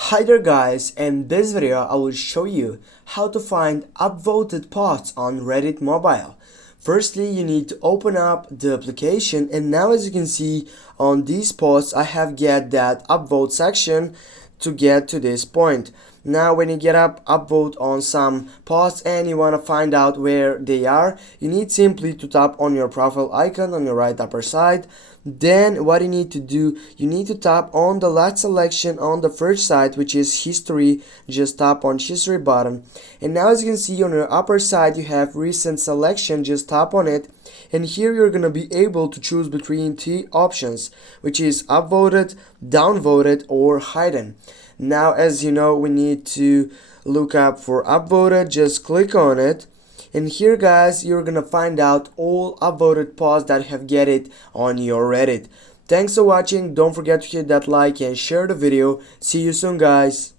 Hi there guys, in this video I will show you how to find upvoted posts on Reddit mobile. Firstly, you need to open up the application, and now as you can see on these posts I have get that upvote section to get to this point. Now when you get upvote on some posts and you want to find out where they are, you need simply to tap on your profile icon on your right upper side. Then what you need to do, you need to tap on the last selection on the first side, which is history. Just tap on history button, and now as you can see on your upper side you have recent selection. Just tap on it, and here you're gonna be able to choose between three options, which is upvoted, downvoted, or hidden. Now as you know, we need to look up for upvoted. Just click on it, and here guys you're gonna find out all upvoted posts that have get it on your Reddit. Thanks for watching. Don't forget to hit that like and share the video. See you soon guys.